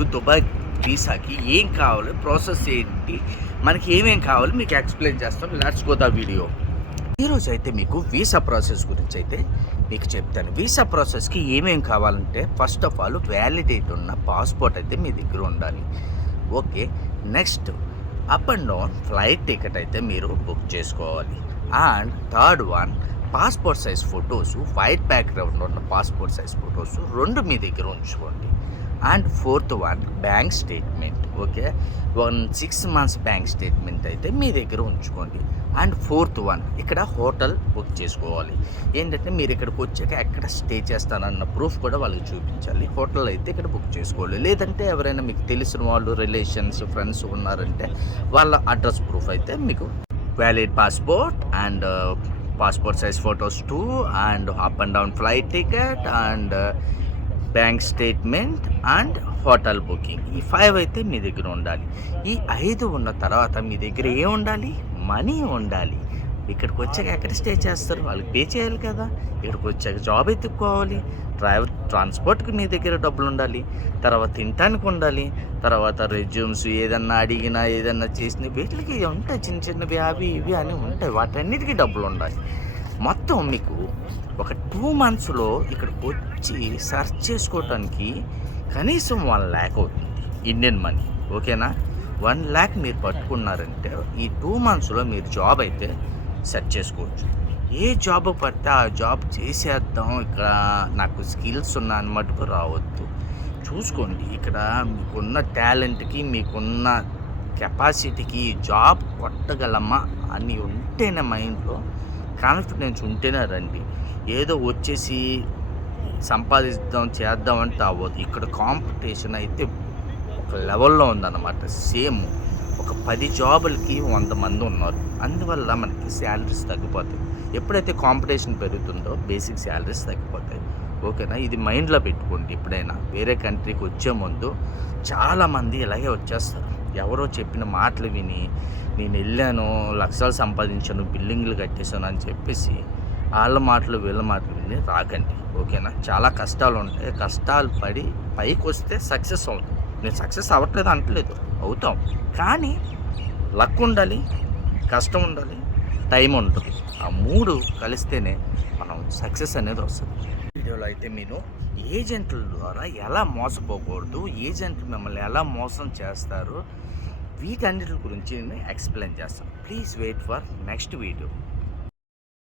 మీకు దుబాయ్ వీసాకి ఏం కావాలి ప్రాసెస్ ఏంటి మనకి ఏమేం కావాలి మీకు ఎక్స్ప్లెయిన్ చేస్తాం లెట్స్ గో ద వీడియో ఈరోజు అయితే మీకు వీసా ప్రాసెస్ గురించి అయితే మీకు చెప్తాను. వీసా ప్రాసెస్కి ఏమేమి కావాలంటే ఫస్ట్ ఆఫ్ ఆల్ వ్యాలిడేట్ ఉన్న పాస్పోర్ట్ అయితే మీ దగ్గర ఉండాలి. Okay next up and down flight ticket అయితే మీరు బుక్ చేసుకోవాలి. And third one passport size photos white background ఉన్న పాస్పోర్ట్ సైజ్ ఫొటోస్ రెండు మీ దగ్గర ఉంచుకోండి. And fourth one bank statement okay? One six months bank statement అయితే మీ దగ్గర ఉంచుకోండి. అండ్ ఫోర్త్ వన్ ఇక్కడ హోటల్ బుక్ చేసుకోవాలి. ఏంటంటే మీరు ఇక్కడికి వచ్చాక ఎక్కడ స్టే చేస్తానన్న ప్రూఫ్ కూడా వాళ్ళకి చూపించాలి. హోటల్ అయితే ఇక్కడ బుక్ చేసుకోవాలి. లేదంటే ఎవరైనా మీకు తెలిసిన వాళ్ళు రిలేషన్స్ ఫ్రెండ్స్ ఉన్నారంటే వాళ్ళ అడ్రస్ ప్రూఫ్ అయితే మీకు valid passport and passport size photos two and up and down flight ticket and bank statement and hotel booking. ఈ ఫైవ్ అయితే మీ దగ్గర ఉండాలి. ఈ ఐదు ఉన్న తర్వాత మీ దగ్గర ఏం ఉండాలి? మనీ ఉండాలి. ఇక్కడికి వచ్చాక ఎక్కడ స్టే చేస్తారు? వాళ్ళకి పే చేయాలి కదా. ఇక్కడికి వచ్చాక జాబ్ ఎత్తుక్కోవాలి. డ్రైవర్ ట్రాన్స్పోర్ట్కి మీ దగ్గర డబ్బులు ఉండాలి. తర్వాత తినటానికి ఉండాలి. తర్వాత రెజ్యూమ్స్ ఏదన్నా అడిగినా ఏదన్నా చేసిన వీటికి ఉంటాయి చిన్న చిన్నవి అవి ఇవి అని ఉంటాయి. వాటన్నిటికీ డబ్బులు ఉండాలి. మొత్తం మీకు ఒక టూ మంత్స్లో ఇక్కడికి వచ్చి సెర్చ్ చేసుకోవటానికి కనీసం వన్ ల్యాక్ అవుతుంది ఇండియన్ మనీ ఓకేనా? వన్ ల్యాక్ మీరు పట్టుకున్నారంటే ఈ టూ మంత్స్లో మీరు జాబ్ అయితే సెర్చ్ చేసుకోవచ్చు. ఏ జాబ్ పడితే ఆ జాబ్ చేసేద్దాం. ఇక్కడ నాకు స్కిల్స్ ఉన్న అని మటుకు రావద్దు. చూసుకోండి ఇక్కడ మీకున్న టాలెంట్కి మీకున్న కెపాసిటీకి జాబ్ కొట్టగలమా అని ఉంటేనే మైండ్లో కాన్ఫిడెన్స్ ఉంటేనే రండి. ఏదో వచ్చేసి సంపాదిద్దాం చేద్దాం అంటే అవ్వదు. ఇక్కడ కాంపిటీషన్ అయితే ఒక లెవెల్లో ఉందన్నమాట. సేమ్ ఒక పది జాబులకి వంద మంది ఉన్నారు. అందువల్ల మనకి శాలరీస్ తగ్గిపోతాయి. ఎప్పుడైతే కాంపిటీషన్ పెరుగుతుందో బేసిక్ శాలరీస్ తగ్గిపోతాయి. ఓకేనా? ఇది మైండ్లో పెట్టుకోండి ఎప్పుడైనా. వేరే కంట్రీకి వచ్చే ముందు చాలామంది ఇలాగే వచ్చేస్తారు. ఎవరో చెప్పిన మాటలు విని నేను వెళ్ళాను లక్షలు సంపాదించాను బిల్డింగ్లు కట్టేశాను అని చెప్పేసి వాళ్ళ మాటలు వీళ్ళ మాటలు విని రాకండి. ఓకేనా? చాలా కష్టాలు ఉంటాయి. కష్టాలు పడి పైకి వస్తే సక్సెస్ అవుతుంది నేను సక్సెస్ అవ్వట్లేదు అంటలేదు అవుతాం. కానీ లక్ ఉండాలి కష్టం ఉండాలి టైం ఉంటుంది. ఆ మూడు కలిస్తేనే మనం సక్సెస్ అనేది వస్తుంది. వీడియోలో అయితే మీరు ఏజెంట్ల ద్వారా ఎలా మోసపోకూడదు ఏజెంట్లు మిమ్మల్ని ఎలా మోసం చేస్తారు వీటన్నిటి గురించి నేను ఎక్స్ప్లెయిన్ చేస్తాను please wait for next video